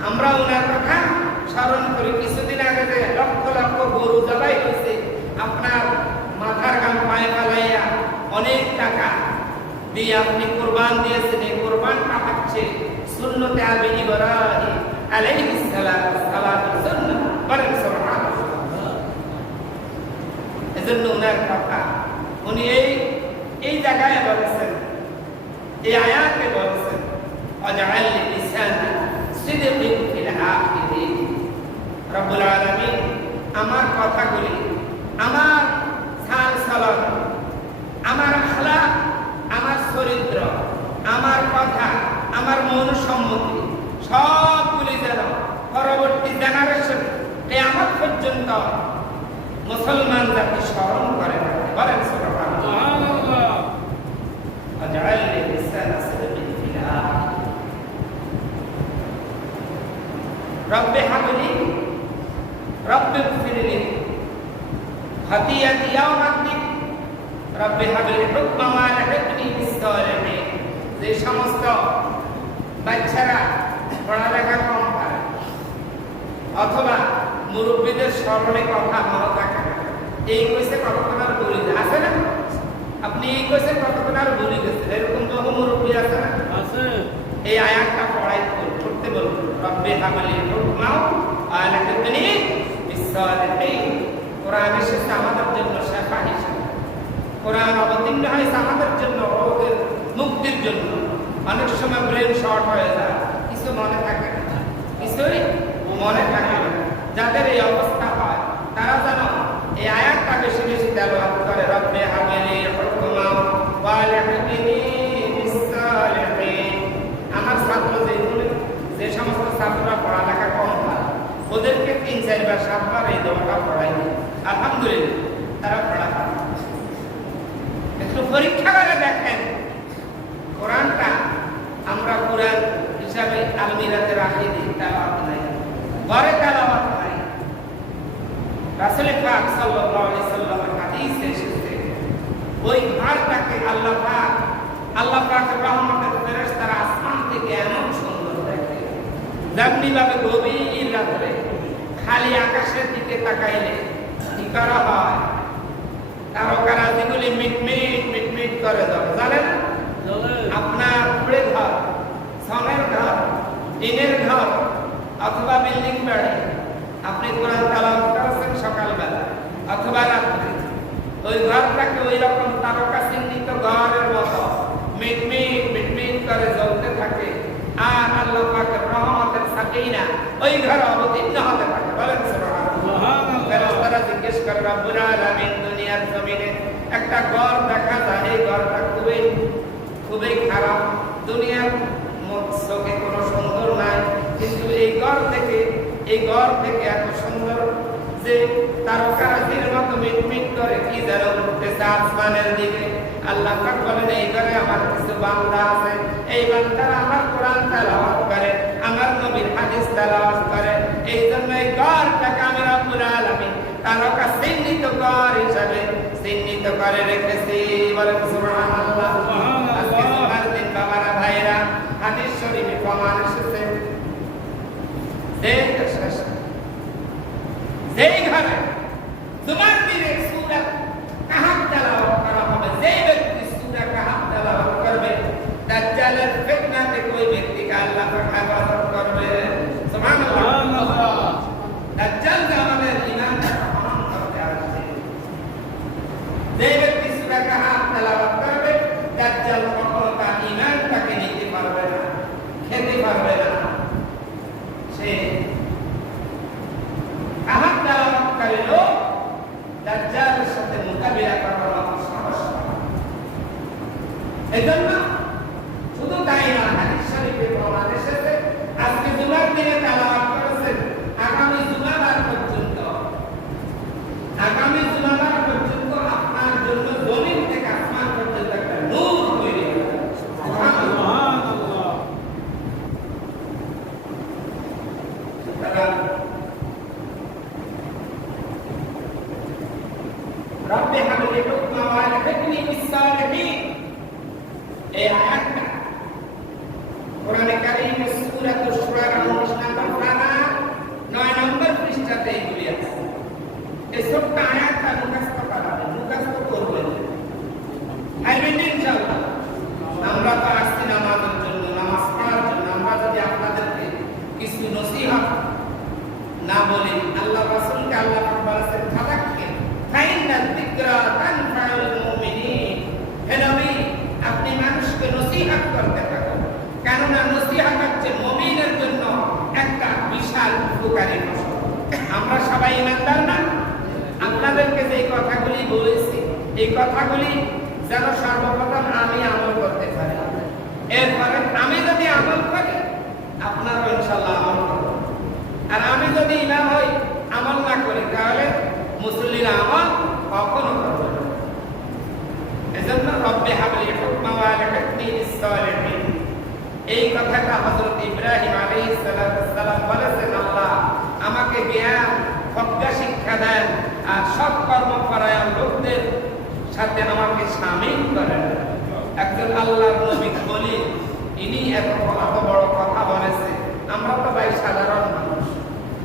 আমরা ওনার কথা স্মরণ করি। কিছুদিন আগে যে লক্ষ লক্ষ গরু জবাই হয়েছে, আপনার মাথার গাম পায়ে ফেলাইয়া অনেক টাকা দিয়ে আপনি কোরবান দিয়েছেন, এই কোরবানটা হচ্ছে সুন্নতে আবি ইব্রাহিম আলাইহিস সালাতু সুন্নাহ। বলেন সুবহানাল্লাহ। এজন্য ওনার কথা, উনি এই এই জায়গায় বলেছেন, এই আয়াতে বলেছেন ওয়াজআল লিসানা সিদকিন ফিল আখিরিন। রব্বুল আলামিন আমার কথাগুলি, আমার চাল চলন, আমার আখলাক, আমার চরিত্র, আমার কথা, আমার মন সম্মতি সবগুলি যেন পরবর্তী জেনারেশন কিয়ামত পর্যন্ত মুসলমান জাতি স্মরণ করে রাখে। বলেন সুবহানাল্লাহ। ওয়াজআল লিসানা সিদকিন ফিল আখিরিন। রব্বি হাবলি রব্বি ইগফিরলি খাতিয়াতি ইয়াওমাদ্দিন রব্বি হাবলি হুকমা ওয়া আলহিকনি বিস-সালিহিন। যে সমস্ত বাচ্চারা পড়ালেখা কম পারে অথবা মুরব্বীদের স্মরণে কথা মনে থাকে না, এই কইছে কতক্ষণ আর ভুলে যায়, আছে না? আপনি এই কইছে কতক্ষণ আর ভুলে গেছেন, এরকম বহু মুরব্বী আছে না? আছে। এই আয়াতটা পড়াই করতে বলুন, রব্বি হাবলি হুকমা ওয়া আলহিকনি বিস-সালিহিন। কোরআন এসেছে আমাদের জন্য শেফা হিসেবে, কোরআন অবতীর্ণ হয়েছে আমাদের জন্য রোগের মুক্তির জন্য। অনেক সময় ব্রেন শর্ট হয়ে যায়, কিছু মনে থাকে না, কিছুই মনে থাকে না। যাদের এই অবস্থা হয় তারা যেন এই আয়াতটা বেশি বেশি তেলাওয়াত করে, রব্বি হাবলি হুকমা ওয়া আলহিকনি বিস-সালিহিন। আমার ছাত্র যে সমস্ত ছাত্ররা পড়ালেখা কম হয় ওদেরকে 3-4 বার 7 বার এই দোয়াটা পড়াই, আলহামদুলিল্লাহ তারা পড়া পারে। একটু পরীক্ষা করে দেখেন, কোরআনটা আমরা কোরআন হিসাবে আলমিরাতে রাখি দিই, তেলাওয়াত নাই, ঘরে তেলাওয়াত নাই। রাসূল পাক সাল্লাল্লাহু আলাইহি সাল্লামের হাদিসে এসেছে ওই ঘরটাকে আল্লাহ পাকের রহমতের ফেরেশতারা আসমান থেকে এমন সুন্দর দেখে, যেমনি ভাবে গভীর রাতে খালি আকাশের দিকে তাকাইলে কি করা হয়, তারকারাজিগুলি মিটমিট মিটমিট করে যাবে, জানেন? আপনার উপরে ঘর, সনের ঘর, টিনের ঘর অথবা বিল্ডিং বাড়ি, আপনি কোরআন তেলাওয়াত করেছেন সকালবেলা অথবা রাত্রে, ওই ঘরটাকে ওই রকম তারকা চিহ্নিত ঘরের মতো মিটমিট মিটমিট করে জ্বলতে থাকে, আর আল্লাহ পাকের রহমতের সাকিনা ওই ঘরে অবতীর্ণ হতে থাকে। বলেন সুবহানাল্লাহ। ফেরেশতারা জিজ্ঞেস করে, রব্বুল আলামিন দুনিয়ার জমিনে একটা ঘর দেখা যায়, এই ঘরটা খুবই খারাপ, দুনিয়ার চোখে কোনো সুন্দর নাই, কিন্তু এই ঘর থেকে এত সুন্দর যে তারকারাজির মতো মিটমিট করে কি যেন উঠতেছে আসমানের দিকে। আল্লাহ পাক বলেন, এই ঘরে আমার কিছু বান্দা আছে, এই বান্দারা আমার কোরআন তেলাওয়াত করে, আমার নবীর হাদিস তেলাওয়াত করে, এই জন্য এই ঘরটাকে আমি রব্বুল আলামিন তারকা চিহ্নিত ঘর হিসাবে চিহ্নিত করে রেখেছি। বলেন সুবহানাল্লাহ। আজকে জুমার দিন বাবারা ভাইরা হাদিস শরীফে প্রমাণ এসেছে, যেই ঘরে জুমার দিনে সূরা কাহাফ তেলাওয়াত করা হবে, যেই ব্যক্তি সূরা কাহাফ তেলাওয়াত করবে দাজ্জালের ফিতনা থেকে ওই ব্যক্তিকে আল্লাহ পাক হেফাজত করবে। সুবহানাল্লাহ। দাজ্জাল যে আমাদের ঈমানকে অপমান করতে আসছে, যেই ব্যক্তি সূরা কাহাফ তেলাওয়াত করবে দাজ্জাল কখনো তার ঈমানটাকে নিতে পারবে না, খেতে পারবে না। সে কাহাফ তেলাওয়াতকারী লোক দাজ্জালের সাথে মোকাবিলা করার মতো সাহস পাবে। এজন্য শুধু তাই না, হাদিস শরীফে প্রমাণ এসেছে, আজকে জুমার দিনে তেলাওয়াত করেছেন, আগামী জুমাবার পর্যন্ত আপনার জন্য জমিন থেকে আসমান পর্যন্ত একটা নূর তৈরি হবে। সুবহানাল্লাহ। রব্বি হাবলি হুকমা ওয়া আলহিকনি বিস-সালিহিন। এই আয়াতটা কোরআনে কারীমের সূরাতুশ শুআরা 19 নম্বর পারা 9 নম্বর পৃষ্ঠাতে এগুলি আছে। এই ছোট্ট আয়াতটা মুখস্থ করবেন, ইনশাআল্লাহ। আমরা তো আসছি নামাজের জন্য, নামাজ পড়ার জন্য। আমরা যদি আপনাদেরকে কিছু নসিহত না বলি, আল্লাহ রাসূলকে আল্লাহ বলেছেন, ফাদাক্কির ফাইন্না যিকরা তানফাউল মুমিনিন। করতে থাকো, কেননা নসিহত হচ্ছে মুমিনের জন্য একটা বিশাল উপকারী ফসল। আমরা সবাই ইমানদার না? আপনাদেরকে যে কথাগুলি বলেছি, এই কথাগুলি যেন সর্বপ্রথম আমি আমল করতে পারি, এরপরে আমি যদি আমল করি আপনারাও ইনশাআল্লাহ আমল করবেন। আর আমি যদি ইমাম হই, আমল না করি, তাহলে মুসল্লিরা আমল কখনো করবে না। এজন্য রব্বে হাবলি হুকমা ওয়া আলহিকনি বিস-সালিহিন, এই কথাটা হযরত ইব্রাহিম আলাইহিস সালাম বলেছেন, আল্লাহ আমাকে জ্ঞান প্রজ্ঞা শিক্ষা দেন আর সৎ কর্মপরায়ণ লোকদের সাথে আমাকে শামিল করেন। একজন আল্লাহর নবী বলি, ইনি এত বড় কথা বলেছে, আমরা তো ভাই সাধারণ মানুষ।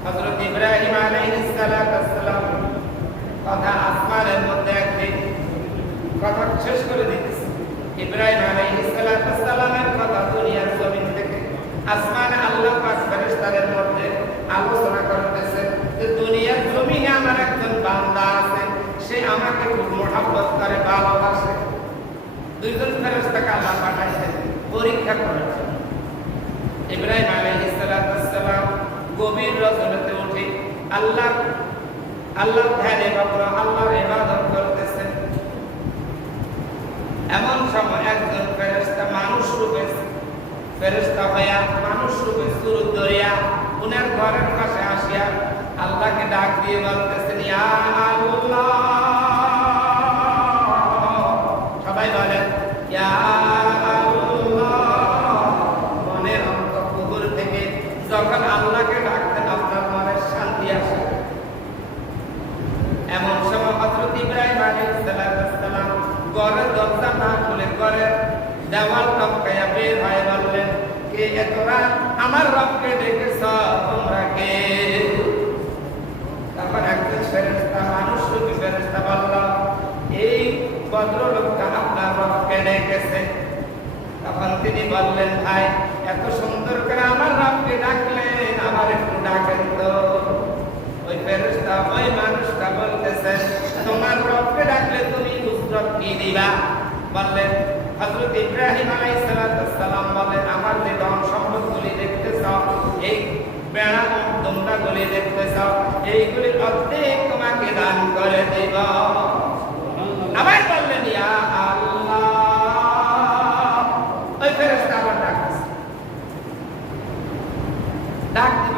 হযরত ইব্রাহিম আলাইহিস সালাম কথা আসমানের মধ্যে একদিন কথা শেষ করে দিতেছে। ইব্রাহিম আলাইহিস সালামের কথা দুনিয়ার জমিন থেকে আসমানে আল্লাহ পাক ফেরেশতাদের মধ্যে আলোচনা করতেছে যে দুনিয়ার জমিনে আমার একজন বান্দা আছে, সে আমাকে খুব মহব্বত করে, ভালোবাসে। দুইজন ফেরেশতাকে আল্লাহ পাঠাইছেন পরীক্ষা করার জন্য। ইব্রাহিম আলাইহিস সালাম গভীর রজনীতে উঠে আল্লাহ ধ্যানে মগ্ন, আল্লাহর ইবাদত করতেছেন। এমন সময় একজন ফেরেশতা মানুষ রূপে, ফেরেশতা হইয়া মানুষ রূপে সুরত ধরিয়া উনার ঘরের পাশে আসিয়া আল্লাহকে ডাক দিয়ে বলতেছেন, ইয়া আল্লাহ। সবাই বলেন ইয়া আল্লাহ। মনের অন্তঃপুর থেকে যখন আল্লাহকে ডাকতেন আপনার মনে শান্তি আসে। এমন সময় হযরত ইব্রাহিম আলাইহিস সালাম ঘরের দরজা না খুলে ঘরের দেওয়াল টপকাইয়া বের হয়ে বললেন, কে এতরা আমার রবকে ডেকেছ, তোমরা কে? তখন একজন ফেরেশতা, মানুষ রূপী ফেরেশতা বলল, এই ভদ্রলোকটা আপনার রবকে ডেকেছে। তখন তিনি বললেন, ভাই এত সুন্দর করে আমার রবকে ডাকলেন, আমার একটু ডাকেন তো। ওই ফেরেশতা, ওই মানুষটা বলতেছেন, তোমার রবকে ডাকলে তুমি উত্তর কি দিবা? বললেন হযরত ইব্রাহিম আলাইহিস সালাম বলেন, আমার যে ধন সম্পদগুলি দেখতেছ, এই বেড়া দুমড়াগুলি দেখতেছ, এইগুলির অর্ধেক তোমাকে দান করে দেব। আবার বললেন ইয়া আল্লাহ। ওই ফেরেশতা আবার ডাকছে, ডাক দিল,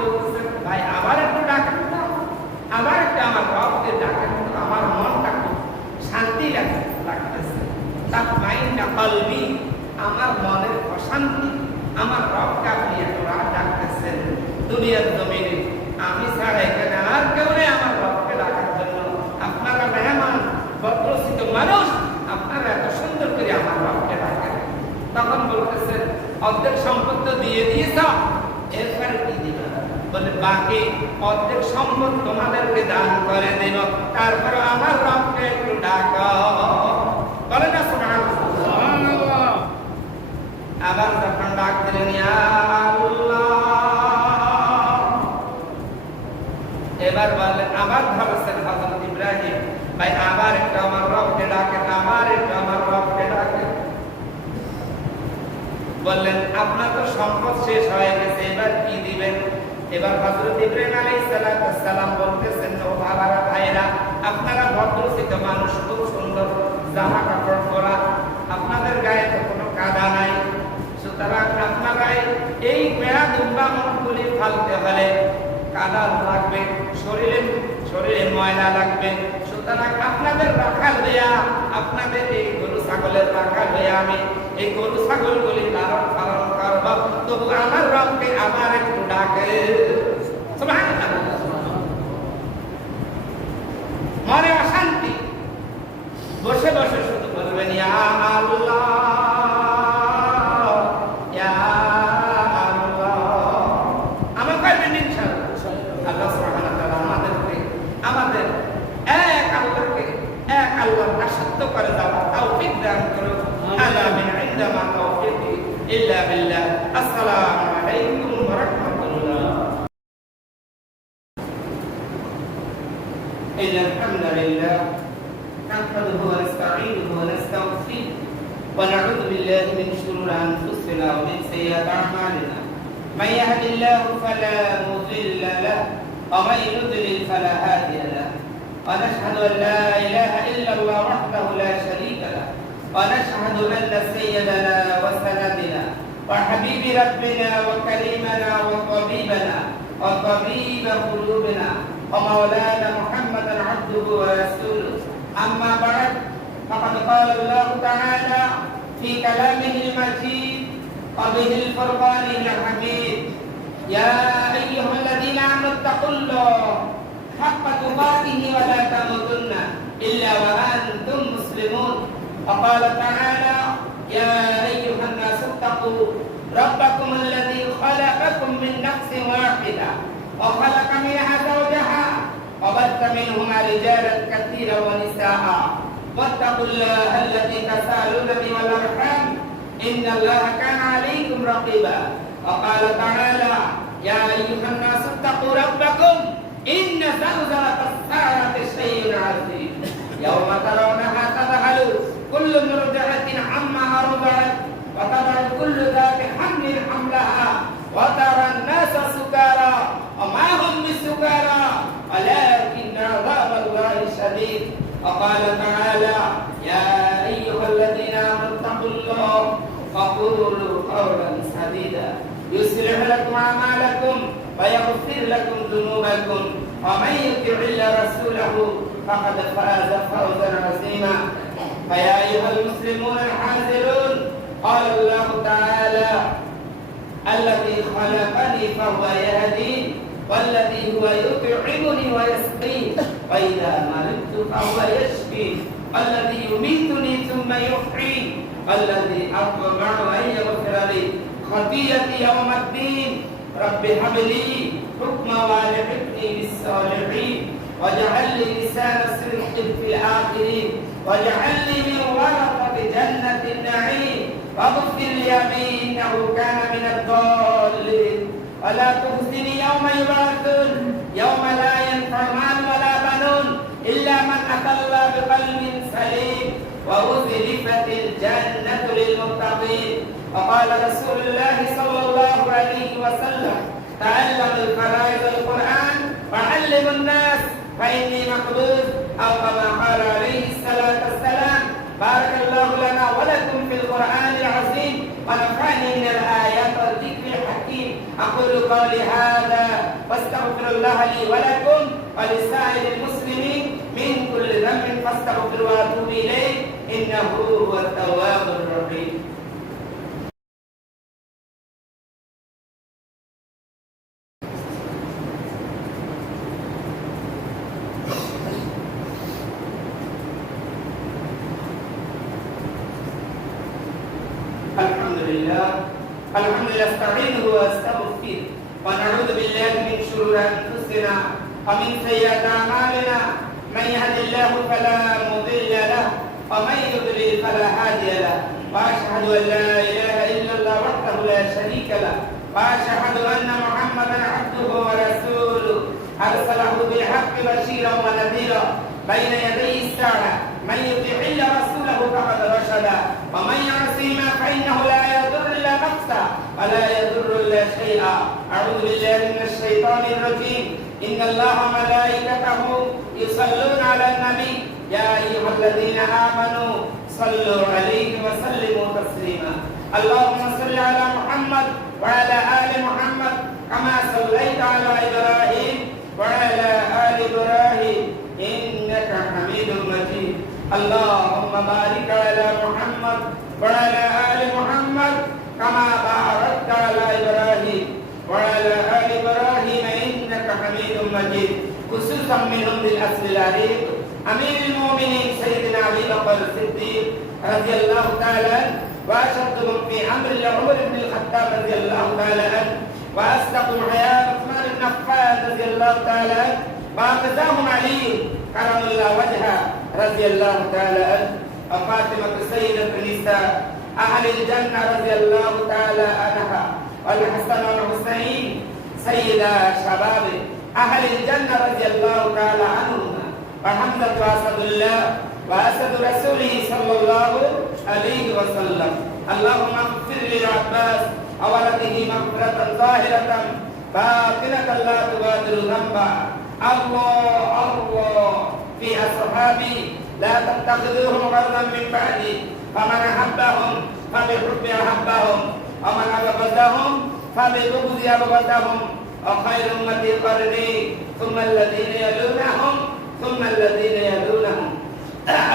ভাই আবার একটু ডাকেন তো, আবার একটা আমার রবকে ডাকেন তো, আমার মনটা খুব শান্তি লাগতেছে। তার মাইন্ডটা কলবি, আমার মনের অশান্তি, আমার রবকে আপনি এত রাত ডাকতেছেন দুনিয়ার জমিনে, আমি ছাড়া এখানে আর কেউ নেই আমার রবকে ডাকার জন্য। আপনারা মেহমান, ভদ্রস্থিত মানুষ, আপনারা এত সুন্দর করে আমার রবকে ডাকেন। তখন বলতেছেন, অর্ধেক সম্পদ তো দিয়ে দিয়েছ, এরপরে কি দিবে? বলে বাকি অর্ধেক সম্পদ তোমাদেরকে দান করে দেব, তারপরে আমার রবকে একটু ডাকো। বলে না সুবহানাল্লাহ। আবার যখন ডাক দিলেন ইয়া আল্লাহ, এবার বলেন, আবার ধরেছেন হযরত ইব্রাহিম, ভাই আবার একটু আমার রবকে ডাকেন, আবার একটু আমার রবকে ডাকেন। বললেন আপনার তো সম্পদ শেষ হয়ে গেছে, এবার কি দিবেন? এবার হযরত ইব্রাহিম আলাইহিস সালাম বলতেছেন, ও বাবারা, ভাইরা, আপনারা ভদ্রস্থিত মানুষ, খুব সুন্দর জামা কাপড় পরা, আপনাদের গায়ে তো কোনো কাদা নাই, সুতরাং আপনারা এই বেড়া দুম্বাগুলি ফালতে হলে কাদা লাগবে, শরীরে ময়লা লাগবে। সুতরাং আপনাদের রাখাল হইয়া, আপনাদের এই গরু ছাগলের রাখাল হইয়া আমি এই গরু ছাগলগুলি লালন পালন করব। তবু আমার রবকে আবার একটু ডাকে। সুবহানাল্লাহ। মনে অশান্তি, বসে বসে শুধু বলবেন ইয়া আল্লাহ, ইয়া আল্লাহ। আমার কয়দিন ইনশাআল্লাহ আল্লাহ সুবহানাহু ওয়া তাআলা আমাদের এক আল্লাহকে, এক আল্লাহর দাসত্ব করে দেওয়ার তৌফিক দান করুন। হাযা মিন ইনদা মা তাওফীকি ইল্লা বিল্লাহ। আসসালামু আলাইকুম ওয়া রাহমাতুল্লাহ। ইন্নাল হামদালিল্লাহ নাহমাদুহু ওয়া নাস্তাঈনুহু ওয়া নাস্তাগফিরুহ ওয়া নাউযু বিল্লাহি بالله من شرور أنفسنا ومن سيئات أعمالنا من يهد الله فلا مضل له ومن يضلل فلا هادي له ونشهد أن لا إله إلا الله وحده لا شريك له ونشهد أن سيدنا وسندنا وحبيب ربنا وكريمنا وطبيبنا وطبيب قلوبنا ومولانا محمدا عبده ورسوله أما بعد فقد قال الله تعالى في كلامه المجيد وبه الفرقان الحميد يا أيها الذين آمنوا اتقوا الله حق تقاته ولا تموتن إلا وأنتم مسلمون وقال تعالى يا أيها الناس اتقوا ربكم الذي خلقكم من نفس واحدة وخلق منها زوجها وبث منهما رجالا كثيرا ونساء واتقوا الله الذي تساءلون به والأرحام إن الله كان عليكم رقيبا وقال تعالى يا أيها الناس اتقوا ربكم إن زلزلة الساعة شيء عظيم يوم ترونها تذهل كل مرضعة عما أرضعت وتضع كل ذات حمل حملها وترى الناس سكارى وما هم بسكارى ولكن عذاب الله شديد وقال تعالى يا أيها الذين آمنوا اتقوا الله وقولوا قولا سديدا يصلح لكم أعمالكم ويغفر لكم ذنوبكم ومن يطع الله ورسوله فقد فاز فوزا عظيما فيا أيها المسلمون الحاذرون قال الله تعالى الذي خلقني فهو يهدين والذي هو يطعمني ويسقين وإذا مرضت فهو يشفين الذي يميتني ثم يحيين الذي أطمع أن يغفر لي خطيئتي يوم الدين رب هب لي حكما والحقني بالصالحين واجعل لي لسان صدق في الآخرين واجعل لي من ورثة جنة النعيم واغفر لي أبي إنه كان من الضالين ولا تخزني يوم يبعثون يوم لا ينفع مال ولا بنون إلا من أتى الله بقلب سليم وأزلفت الجنة للمتقين وقال رسول الله صلى الله عليه وسلم تعلم الفرائض القرآن وعلم الناس فإني مقبول أو كما قال عليه الصلاة والسلام بارك الله لنا ولكم في القرآن العظيم ونفعني من الآيات والذكر الحكيم أقول قولي هذا واستغفر الله لي ولكم ولسائر المسلمين من كل ذنب فاستغفروا واتوبوا إليه إنه هو التواب الرحيم الحمد لله استعينه واستغفره ونعوذ بالله من شرور انفسنا ومن سيئات اعمالنا من يهد الله فلا مضل له ومن يضلل فلا هادي له واشهد ان لا اله الا الله وحده لا شريك له واشهد ان محمدا عبده ورسوله ارسله بالحق بشيرا ونذيرا بين يدي الساعه من يطع الله رسوله فقد رشد ومن يعصيهما فانه لا يضر الا نفسه ولا يضر الا شيئا اعوذ بالله من الشيطان الرجيم ان الله وملائكته يصلون على النبي يا ايها الذين امنوا صلوا عليه وسلموا تسليما اللهم صل على محمد وعلى ال محمد كما صليت على ابراهيم وعلى ال ابراهيم انك حميد مجيد اللهم بارك على محمد وعلى آل محمد كما باركت على إبراهيم وعلى آل إبراهيم إنك حميد مجيد خصوصا منهم بالأصل العريق أمير المؤمنين سيدنا أبي بكر الصديق رضي الله تعالى عنه وأشدهم في أمر عمر بن الخطاب رضي الله تعالى عنه وأصدقهم حياة عثمان بن عفان رضي الله تعالى عنه وأخذهم علي كرم الله وجهه رضي الله تعالى عنه وفاطمة سيدة النساء أهل الجنة رضي الله تعالى عنها والحسن والحسين سيدا شباب أهل الجنة رضي الله تعالى عنهما وحمزة وأسد الله وأسد رسوله صلى الله عليه وسلم اللهم اغفر للعباس وولده مغفرة ظاهرة باطنة لا تغادر ذنبا. الله في أصحابي لا تتخذوهم غرضا من بعدي، فمن أحبهم فبحب أحبهم، ومن أبغضهم فببغض أبغضهم، وخير أمتي قرني ثم الذين يلونهم ثم الذين يلونهم.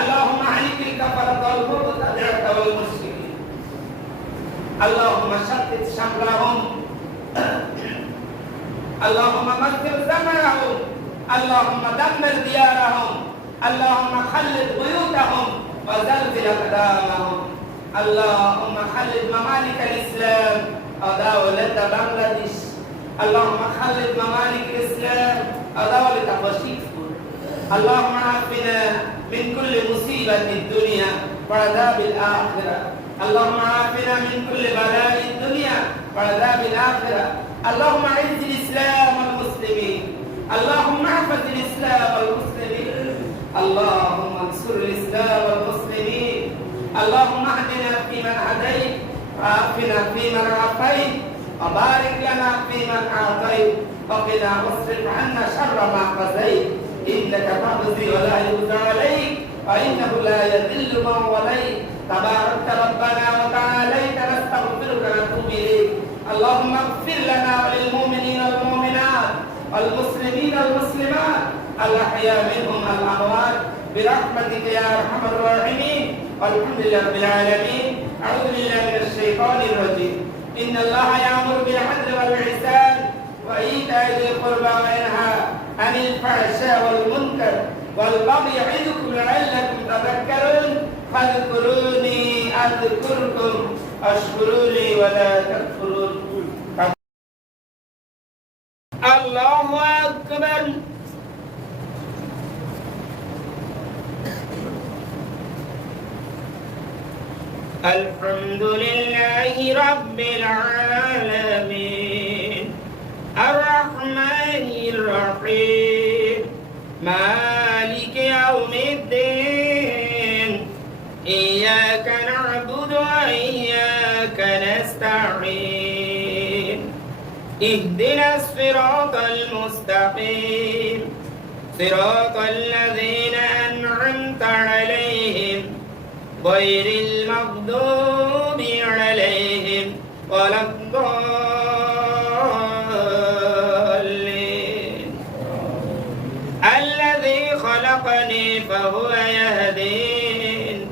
اللهم أهلك الكفرة والمبتدعة والمشركين، اللهم شتت شملهم، اللهم مكر زمنهم، اللهم دمر ديارهم، اللهم خلد بيوتهم وزلزل أقدامهم، اللهم خلد ممالك الإسلام ودولة بنغلاديش، اللهم خلد ممالك الإسلام ودولة فاشيستا، اللهم عافنا من كل مصيبة الدنيا وعذاب الآخرة، اللهم عافنا من كل بلاء الدنيا وعذاب الآخرة، اللهم أعز الإسلام والمسلمين، اللهم احفظ الإسلام والمسلمين، اللهم انصر الإسلام والمسلمين، اللهم اهدنا فيمن هديت وعافنا فيمن عافيت وبارك لنا فيمن أعطيت وقنا واصرف عنا شر ما قضيت، إنك تقضي ولا يقضى عليك وإنه لا يذل من وليت، تبارك ربنا وتعاليت، نستغفرك ونتوب إليك. اللهم اغفر لنا وللمؤمنين والمؤمنات والمسلمين والمسلمات الأحياء منهم الأموات برحمتك يا أرحم الراحمين، والحمد لله رب العالمين. أعوذ بالله من الشيطان الرجيم. إن الله يأمر بالعدل والإحسان وإيتاء ذي القربى وينهى عن الفحشاء والمنكر والبغي يعظكم لعلكم تذكرون، فاذكروني أذكركم واشكروا لي ولا تكفرون. الله أكبر. الحمد لله رب العالمين الرحمن الرحيم مالك يوم الدين إياك نعبد وإياك نستعين اهدنا الصراط المستقيم صراط الذين أنعمت عليهم غير المغضوب عليهم ولا الضالين. الذي خلقني فهو يهدين،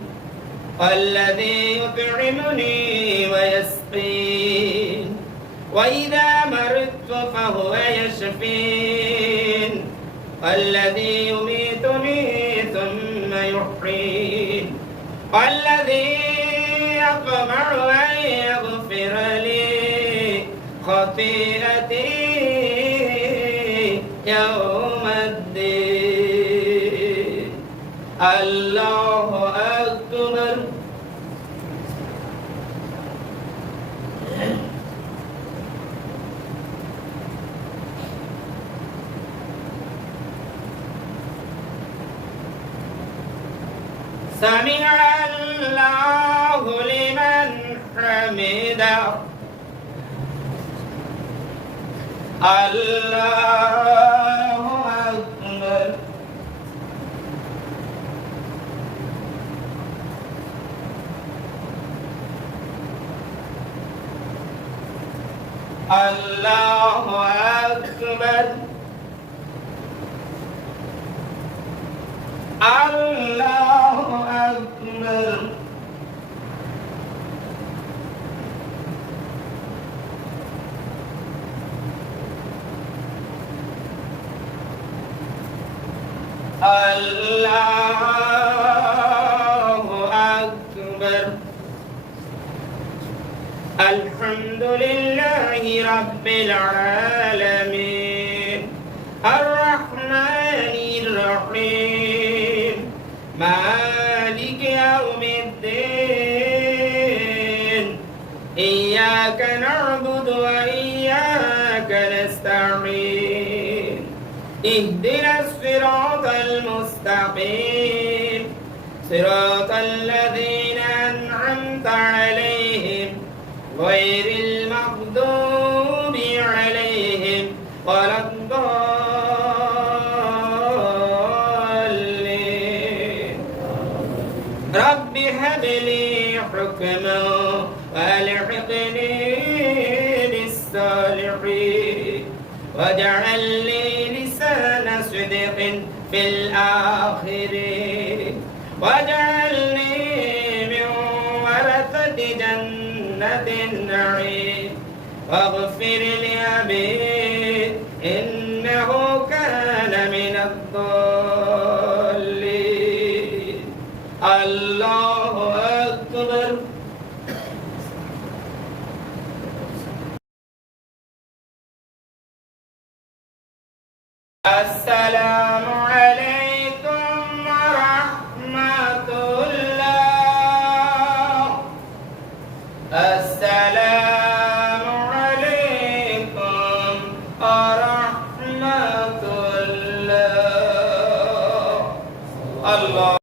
والذي يطعمني ويسقين، وإذا مرضت فهو يشفين، والذي يميتني ثم يحيين، والذي يطمع أن يغفر لي خطيئتي يوم الدين. الله أكبر. سمع الله لمن حمده. الله أكبر. الله أكبر. الله أكبر. الله أكبر. الحمد لله رب العالمين الرحمن الرحيم مالك يوم الدين إياك نعبد وإياك نستعين اهدنا الصراط المستقيم صراط الذين أنعمت عليهم وألحقني بالصالحين واجعل لي لسان صدق في الآخرين واجعلني من ورثة جنة النعيم واغفر لأبي إنه كان من الضالين. الله أكبر. السلام عليكم ورحمة الله. السلام عليكم ورحمة الله. الله